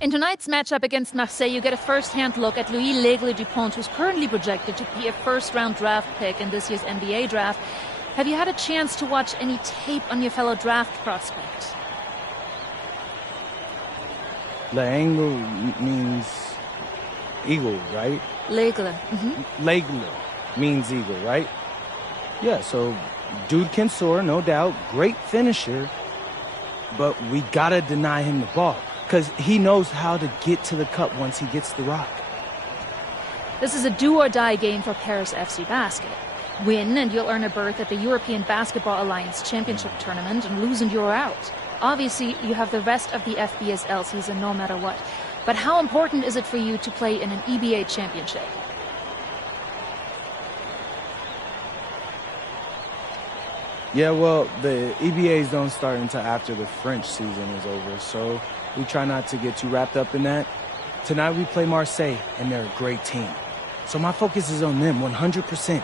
In tonight's matchup against Marseille, you get a first-hand look at Louis L'Aigle Dupont, who's currently projected to be a first-round draft pick in this year's NBA draft. Have you had a chance to watch any tape on your fellow draft prospect? L'Aigle means eagle, right? L'Aigle. L'Aigle means eagle, right? Yeah, so dude can soar, no doubt. Great finisher. But we gotta deny him the ball, because he knows how to get to the cup once he gets the rock. This is a do-or-die game for Paris FC Basket. Win and you'll earn a berth at the European Basketball Alliance Championship Tournament, and lose and you're out. Obviously, you have the rest of the FBSL season no matter what. But how important is it for you to play in an EBA championship? Yeah, well, the EBAs don't start until after the French season is over, so we try not to get too wrapped up in that. Tonight we play Marseille, and they're a great team. So my focus is on them 100%.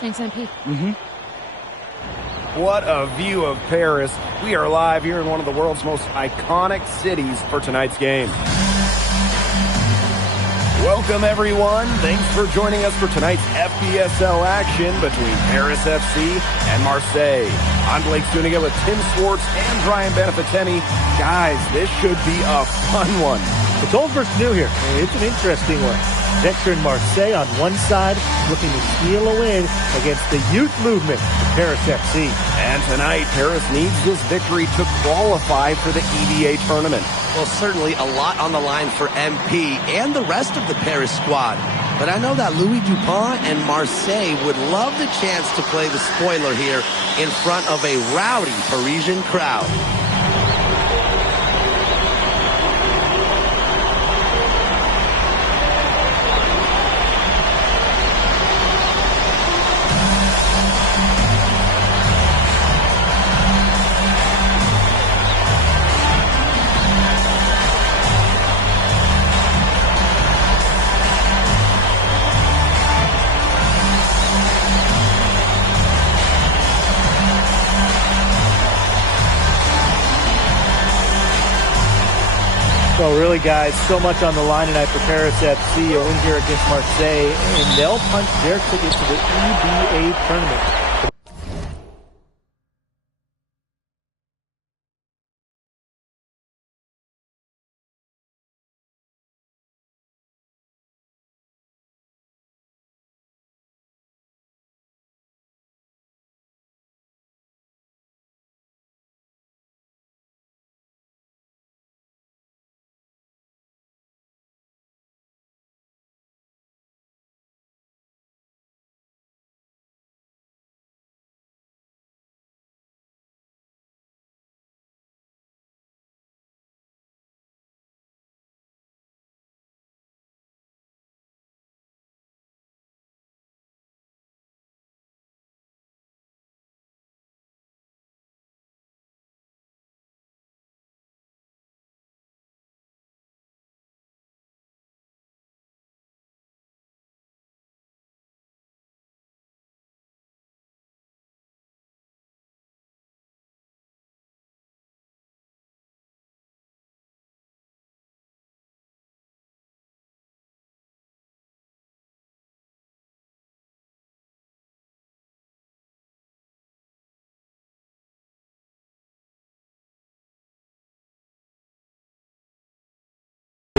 Thanks, MP. What a view of Paris. We are live here in one of the world's most iconic cities for tonight's game. Welcome, everyone. Thanks for joining us for tonight's FBSL action between Paris FC and Marseille. I'm Blake Zuniga with Tim Swartz and Brian Benefitemi. Guys, this should be a fun one. It's old versus new here. It's an interesting one. Veteran Marseille on one side, looking to steal a win against the youth movement, Paris FC. And tonight, Paris needs this victory to qualify for the EBA tournament. Well, certainly a lot on the line for MP and the rest of the Paris squad. But I know that Louis Dupont and Marseille would love the chance to play the spoiler here in front of a rowdy Parisian crowd. So really, guys, so much on the line tonight for Paris FC. A win here against Marseille, and they'll punch their ticket to the EBA tournament.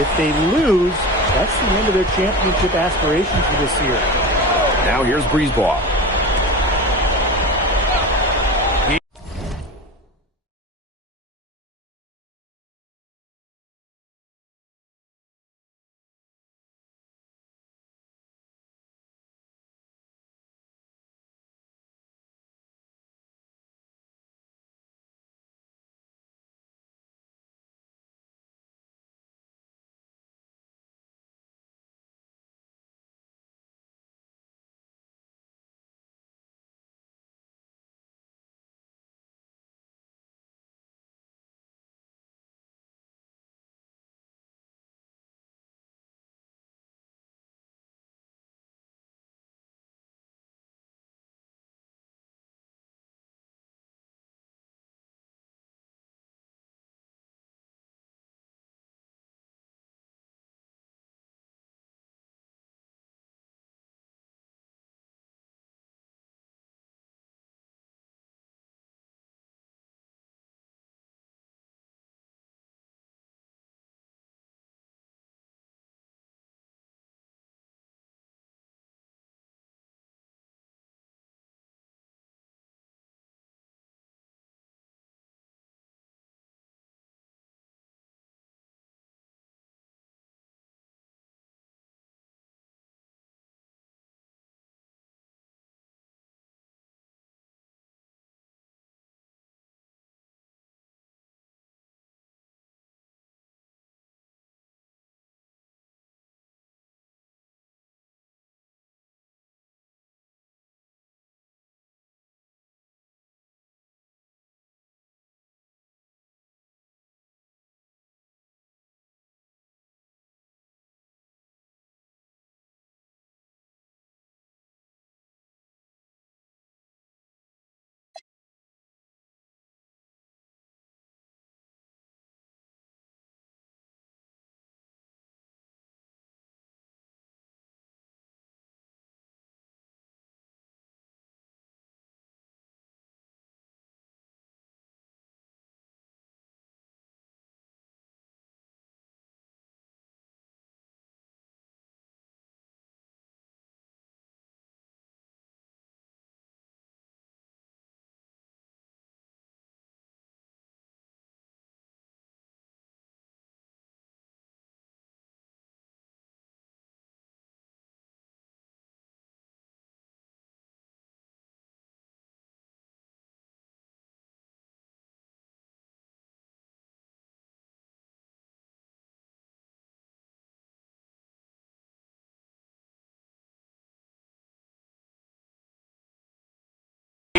If they lose, that's the end of their championship aspirations for this year. Now here's Breezeball.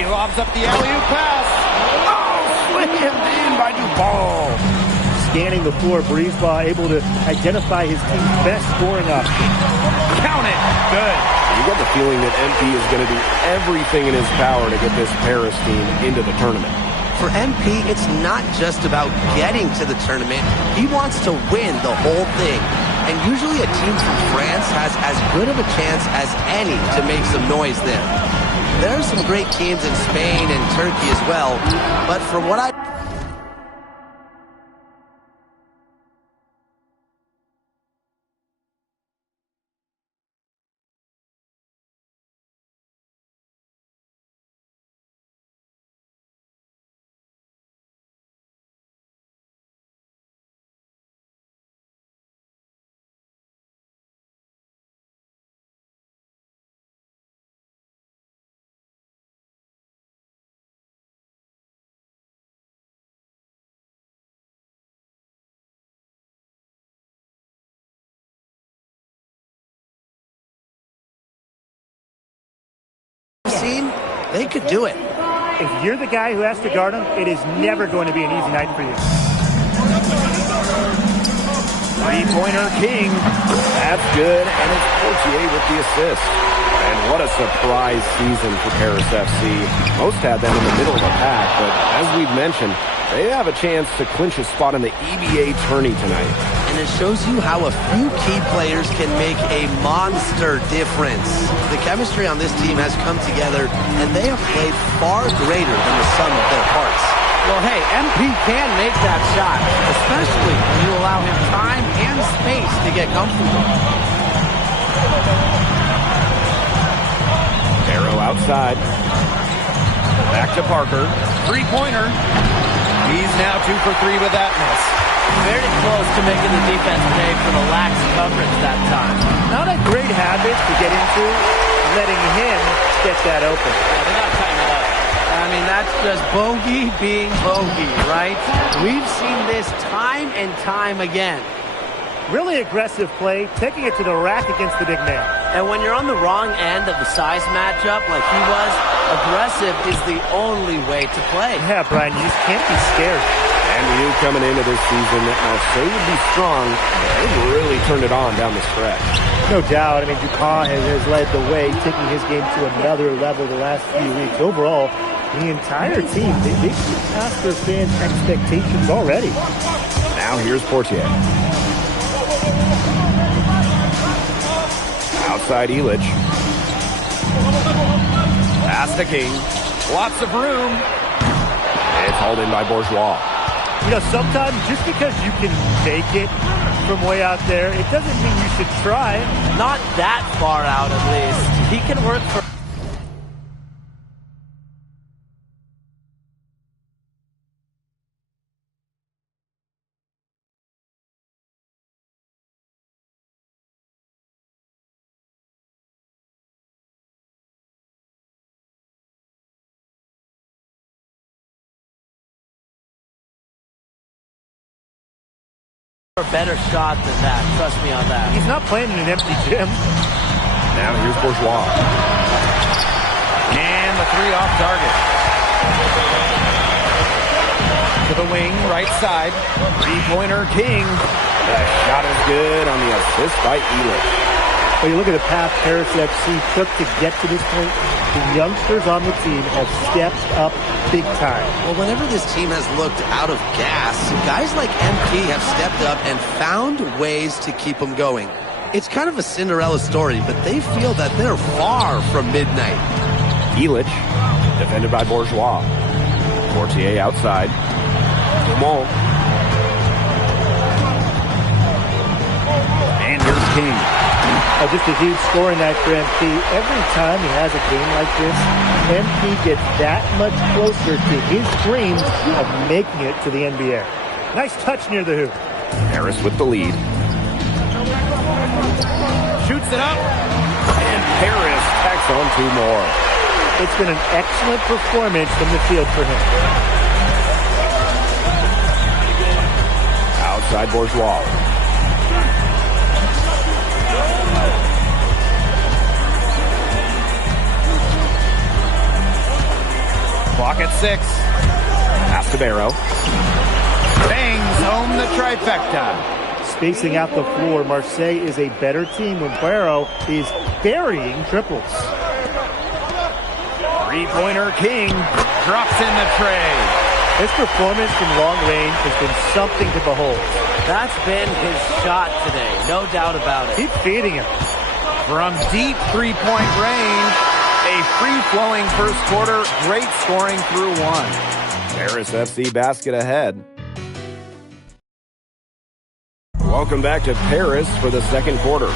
lobs up the alley-oop pass. Oh, slammed in by Dupont. Scanning the floor, Breezeball able to identify his team's best scoring option. Count it. Good. You get the feeling that MP is going to do everything in his power to get this Paris team into the tournament. For MP, it's not just about getting to the tournament. He wants to win the whole thing. And usually a team from France has as good of a chance as any to make some noise there. There are some great teams in Spain and Turkey as well, but from what I seen, they could do it. If you're the guy who has to guard him, it is never going to be an easy night for you. Three-pointer King. That's good, and it's Portier with the assist. And what a surprise season for Paris FC. Most had them in the middle of the pack, but as we've mentioned, they have a chance to clinch a spot in the EBA tourney tonight. And it shows you how a few key players can make a monster difference. The chemistry on this team has come together, and they have played far greater than the sum of their parts. Well, hey, MP can make that shot, especially when you allow him time and space to get comfortable. Arrow outside. Back to Parker. Three-pointer. He's now 2 for 3 with that miss. Very close to making the defense pay for the lax coverage that time. Not a great habit to get into, letting him get that open. Yeah, they gotta tighten it up. I mean, that's just bogey being bogey, right? We've seen this time and time again. Really aggressive play, taking it to the rack against the big man. And when you're on the wrong end of the size matchup like he was, aggressive is the only way to play. Yeah, Brian, you just can't be scared. And we knew coming into this season that Marseille would be strong. They've really turned it on down the stretch. No doubt. I mean, Dupont has led the way, taking his game to another level the last few weeks. Overall, the entire team, they surpassed their fans' expectations already. Now here's Portier. Outside Illich. Pass to King. Lots of room. It's hauled in by Bourgeois. You know, sometimes just because you can make it from way out there, it doesn't mean you should try. Not that far out, at least. He can work for... a better shot than that. Trust me on that. He's not playing in an empty gym. Now here's Bourgeois. And the three off target. To the wing, right side. Three-pointer King. The shot is good on the assist by Illich. When you look at the path Paris FC took to get to this point, the youngsters on the team have stepped up big time. Well, whenever this team has looked out of gas, guys like MP have stepped up and found ways to keep them going. It's kind of a Cinderella story, but they feel that they're far from midnight. Illich, defended by Bourgeois. Portier outside. Dumont. And here's King. Just a huge scoring night for MP. Every time he has a game like this, MP gets that much closer to his dream of making it to the NBA. Nice touch near the hoop. Paris with the lead. Shoots it up. And Paris tacks on 2 more. It's been an excellent performance from the field for him. Outside Bourgeois. Clock at 6. Pass to Barrow. Bangs home the trifecta. Spacing out the floor, Marseille is a better team when Barrow is burying triples. Three-pointer King drops in the tray. His performance from long range has been something to behold. That's been his shot today, no doubt about it. Keep feeding him. From deep three-point range, a free-flowing first quarter, great scoring through one. Paris FC basket ahead. Welcome back to Paris for the second quarter.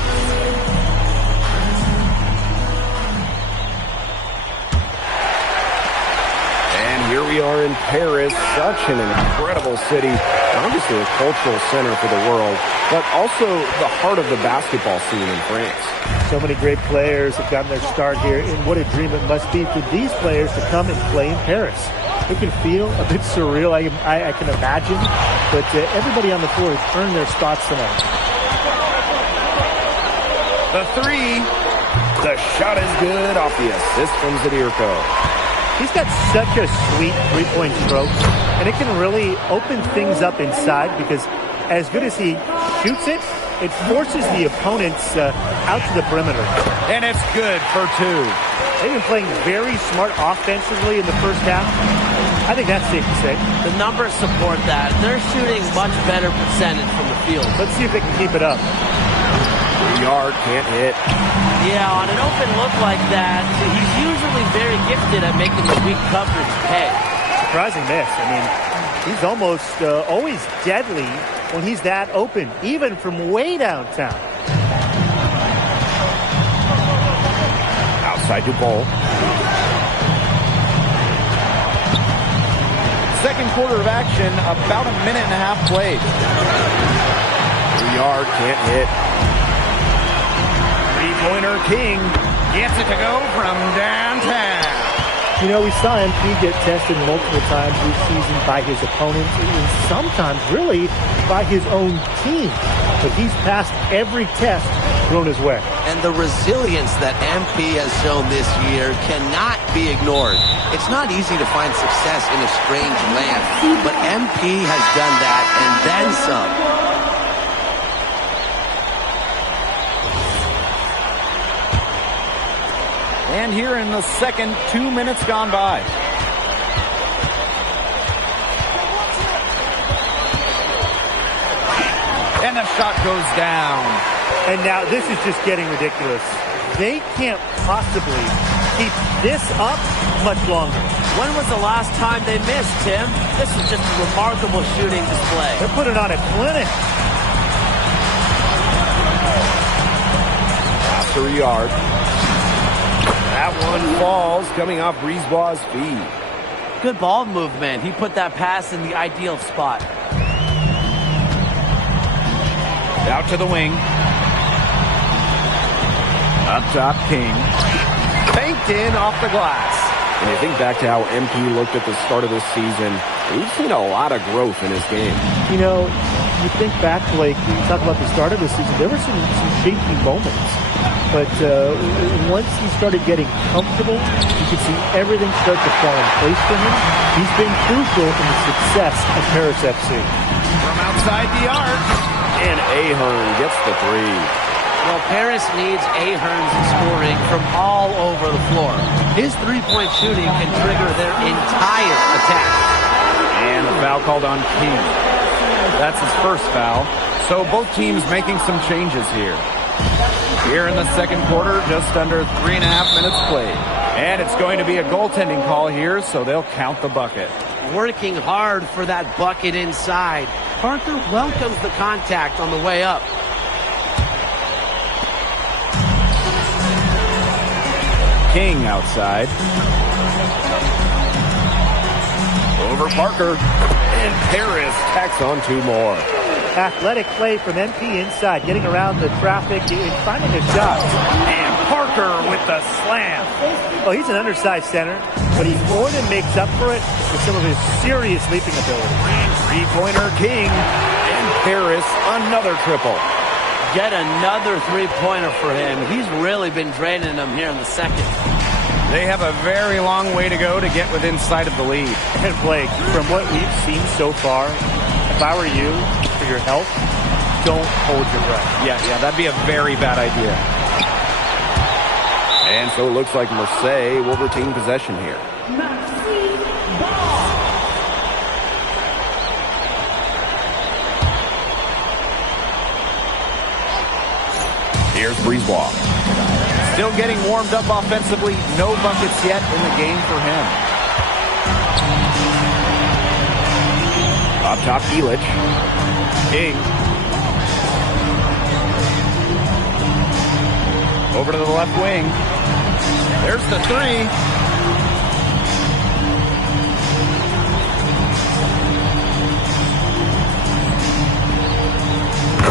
And here we are in Paris, such an incredible city, obviously a cultural center for the world, but also the heart of the basketball scene in France. So many great players have gotten their start here, and what a dream it must be for these players to come and play in Paris. It can feel a bit surreal, I can imagine, but everybody on the floor has earned their spots tonight. The three. The shot is good off the assist from Zadirko. He's got such a sweet three-point stroke, and it can really open things up inside because as good as he shoots it, it forces the opponents out to the perimeter. And it's good for two. They've been playing very smart offensively in the first half. I think that's safe to say. The numbers support that. They're shooting much better percentage from the field. Let's see if they can keep it up. Yard can't hit. Yeah, on an open look like that, he's usually very gifted at making the weak coverage pay. Surprising miss. I mean, he's almost always deadly when he's that open, even from way downtown. Outside Dupont. Second quarter of action, about a minute and a half played. Yard can't hit. Three-pointer King gets it to go from downtown. You know, we saw MP get tested multiple times this season by his opponents and sometimes really by his own team. But he's passed every test thrown his way. And the resilience that MP has shown this year cannot be ignored. It's not easy to find success in a strange land, but MP has done that and then some. And here in the second, 2 minutes gone by. And the shot goes down. And now this is just getting ridiculous. They can't possibly keep this up much longer. When was the last time they missed, Tim? This is just a remarkable shooting display. They're putting on a clinic. After a yard. That one falls, coming off Brisebois' feet. Good ball movement. He put that pass in the ideal spot. Out to the wing. Up top, King. Banked in off the glass. When you think back to how MP looked at the start of this season, we've seen a lot of growth in his game. You know, you think back, Blake, you talk about the start of the season, there were some shaky moments. But once he started getting comfortable, you could see everything start to fall in place for him. He's been crucial in the success of Paris FC. From outside the arc, and Ahern gets the three. Well, Paris needs Ahern's scoring from all over the floor. His three-point shooting can trigger their entire attack. And a foul called on King. That's his first foul. So both teams making some changes here. Here in the second quarter, just under 3.5 minutes played. And it's going to be a goaltending call here, so they'll count the bucket. Working hard for that bucket inside. Parker welcomes the contact on the way up. King outside. Over Parker. And Paris tacks on two more. Athletic play from MP inside, getting around the traffic and finding a shot. And Parker with the slam. Well, he's an undersized center, but he more than makes up for it with some of his serious leaping ability. Three-pointer King. And Paris another triple. Yet another three-pointer for him. He's really been draining them here in the second. They have a very long way to go to get within sight of the lead. And Blake, from what we've seen so far, if I were you, for your health, don't hold your breath. Yeah, that'd be a very bad idea. And so it looks like Marseille will retain possession here. Here's Brisebois. Still getting warmed up offensively. No buckets yet in the game for him. Up top, Illich. King. Over to the left wing. There's the three.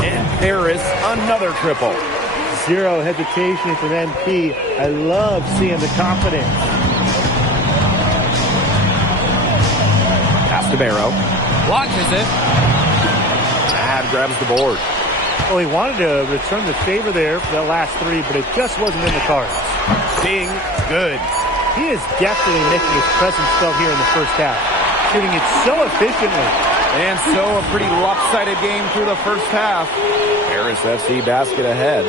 And Paris, another triple. Zero hesitation from MP. I love seeing the confidence. Pass to Barrow. Launches it. Mad grabs the board. Well, he wanted to return the favor there for that last three, but it just wasn't in the cards. King, good. He is definitely making his presence felt here in the first half, shooting it so efficiently. And so a pretty lopsided game through the first half. Paris FC basket ahead.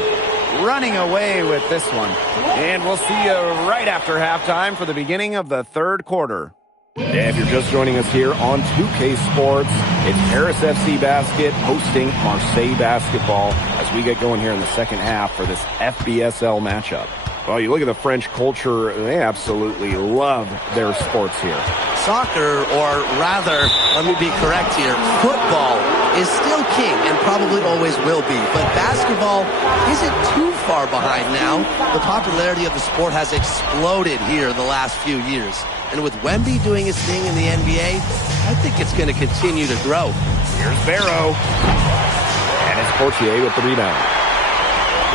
Running away with this one. And we'll see you right after halftime for the beginning of the third quarter. If you're just joining us here on 2K Sports, it's Paris FC Basket hosting Marseille Basketball as we get going here in the second half for this FBSL matchup. Well, you look at the French culture, they absolutely love their sports here. Soccer, or rather, let me be correct here, football is still king and probably always will be. But basketball isn't too far behind now. The popularity of the sport has exploded here the last few years. And with Wemby doing his thing in the NBA, I think it's going to continue to grow. Here's Barrow. And it's Portier with the rebound.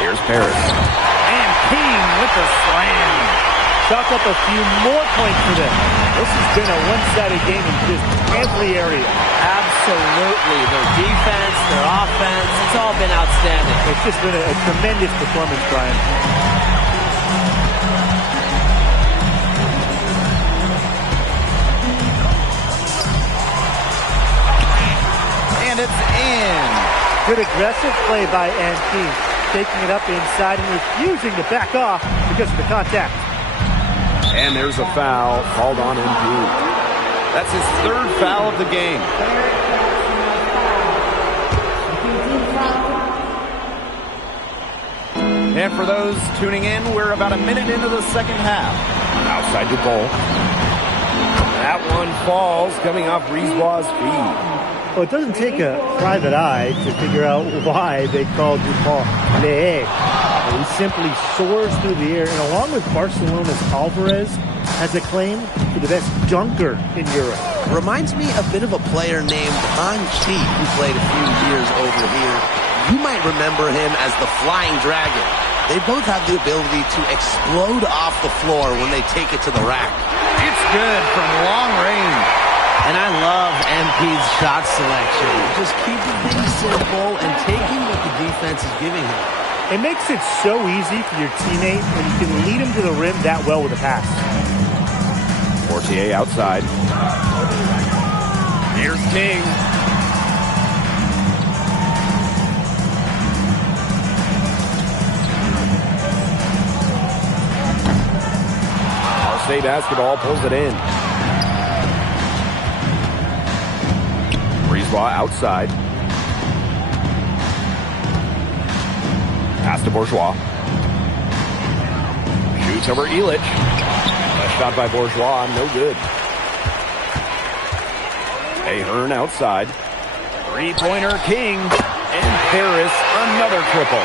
Here's Paris. And King with the slam. Chalk up a few more points for them. This has been a one-sided game in just every area. Absolutely. Their defense, their offense, it's all been outstanding. It's just been a tremendous performance, Brian. And it's in. Good aggressive play by NP, taking it up inside and refusing to back off because of the contact. And there's a foul called on MP. That's his third foul of the game. And for those tuning in, we're about a minute into the second half. Outside Dupont. That one falls, coming off Brisebois' feet. Well, it doesn't take a private eye to figure out why they call Dupont Le. He simply soars through the air, and along with Barcelona's Alvarez, has a claim to the best dunker in Europe. Reminds me a bit of a player named Anqi, who played a few years over here. You might remember him as the Flying Dragon. They both have the ability to explode off the floor when they take it to the rack. It's good from long range. And I love MP's shot selection. Just keeping things simple and taking what the defense is giving him. It makes it so easy for your teammate when you can lead him to the rim that well with a pass. Portier outside. Here's King. Marseille Basketball pulls it in. Brisebois outside. Pass to Bourgeois. Shoots over Illich. A shot by Bourgeois, no good. Ahern outside. Three-pointer King. And Paris, another triple.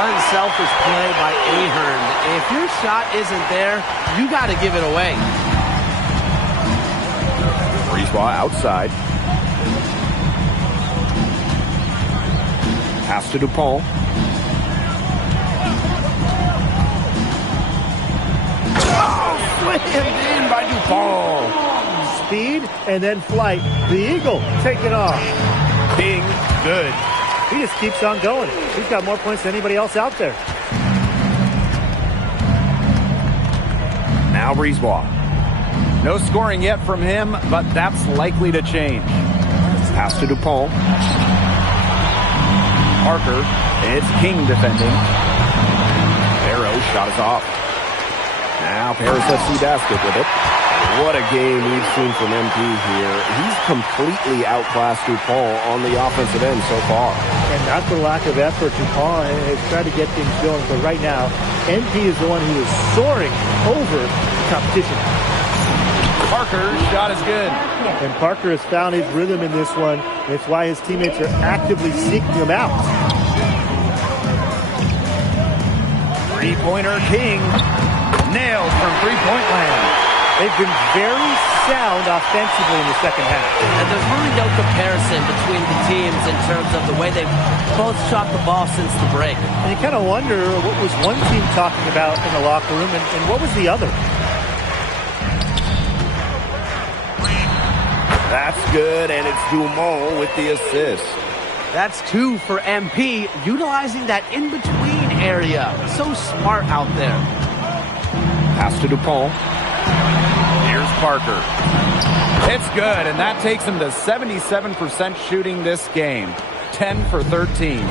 Unselfish play by Ahern. If your shot isn't there, you got to give it away. Brisebois outside. Pass to Dupont. Slammed in by Dupont. Speed and then flight. The Eagle taking off. King, good. He just keeps on going. He's got more points than anybody else out there. Now Now Brisebois. No scoring yet from him, but that's likely to change. Pass to Dupont. Parker. It's King defending. Barrow's shot is off. Now Paris FC basket with it. What a game we've seen from MP here. He's completely outclassed Dupont on the offensive end so far. And not for lack of effort, Dupont has tried to get things going, but right now, MP is the one who is soaring over the competition. Parker's shot is good. And Parker has found his rhythm in this one, and it's why his teammates are actively seeking him out. Three-pointer King. Nailed from three-point land. They've been very sound offensively in the second half. And there's really no comparison between the teams in terms of the way they've both shot the ball since the break. And you kind of wonder what was one team talking about in the locker room and what was the other. That's good, and it's Dumont with the assist. That's 2 for MP, utilizing that in-between area. So smart out there. Pass to Dupont. Here's Parker. It's good, and that takes him to 77% shooting this game. 10 for 13.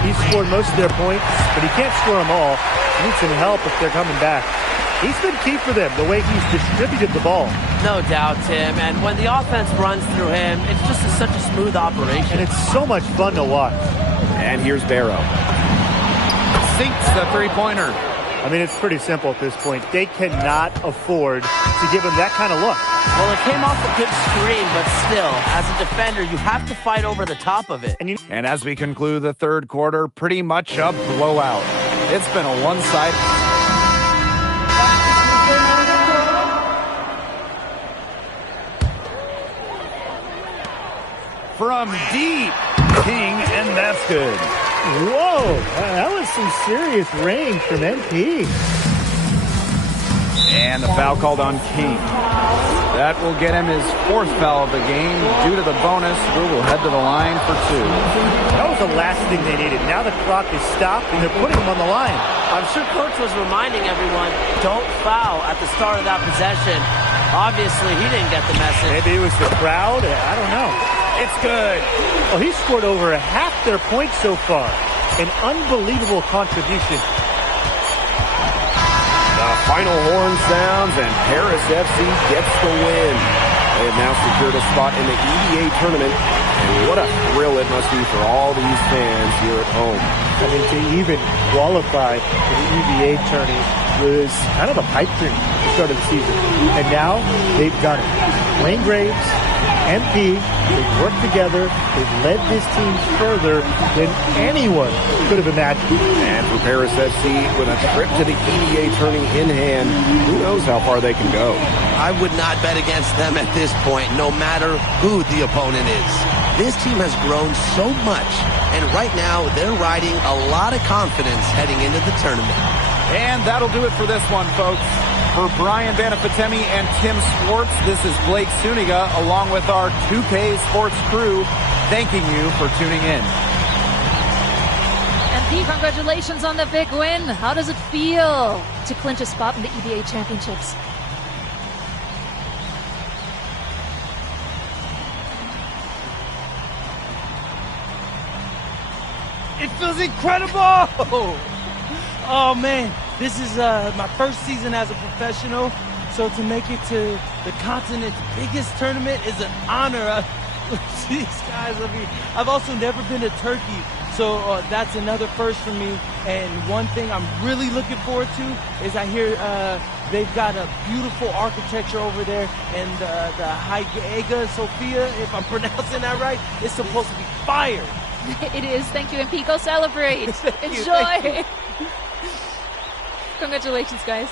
He's scored most of their points, but he can't score them all. He needs some help if they're coming back. He's been key for them, the way he's distributed the ball. No doubt, Tim. And when the offense runs through him, it's just such a smooth operation. And it's so much fun to watch. And here's Barrow. Sinks the three-pointer. I mean, it's pretty simple at this point. They cannot afford to give him that kind of look. Well, it came off a good screen, but still, as a defender, you have to fight over the top of it. And as we conclude the third quarter, pretty much a blowout. It's been a one-sided... From deep, King, and that's good. Whoa, that was some serious range from MP. And the foul called on King. That will get him his 4th foul of the game. Due to the bonus, Drew will head to the line for 2. That was the last thing they needed. Now the clock is stopped, and they're putting him on the line. I'm sure Coach was reminding everyone, don't foul at the start of that possession. Obviously, he didn't get the message. Maybe it was the crowd. I don't know. It's good. Well, he scored over half their points so far. An unbelievable contribution. The final horn sounds, and Paris FC gets the win. They have now secured a spot in the EVA tournament, and what a thrill it must be for all these fans here at home. I mean, to even qualify for the EVA tourney was kind of a pipe dream at the start of the season. And now they've done it. Wayne Graves, MP, they've worked together. They've led this team further than anyone could have imagined. And for Paris FC, with a trip to the EVA tourney in hand, who knows how far they can go. I would not bet against them at this point, no matter who the opponent is. This team has grown so much, and right now they're riding a lot of confidence heading into the tournament. And that'll do it for this one, folks. For Brian Banafitemi and Tim Swartz, this is Blake Suniga, along with our 2K Sports crew, thanking you for tuning in. MP, congratulations on the big win. How does it feel to clinch a spot in the EVA Championships? It feels incredible! Oh man, this is my first season as a professional, so to make it to the continent's biggest tournament is an honor. These guys, I mean, I've also never been to Turkey, so that's another first for me. And one thing I'm really looking forward to is I hear they've got a beautiful architecture over there, and the Hagia Sophia, if I'm pronouncing that right, is supposed to be fire. It is. Thank you, MP. Go celebrate. Enjoy. Thank you. Congratulations, guys.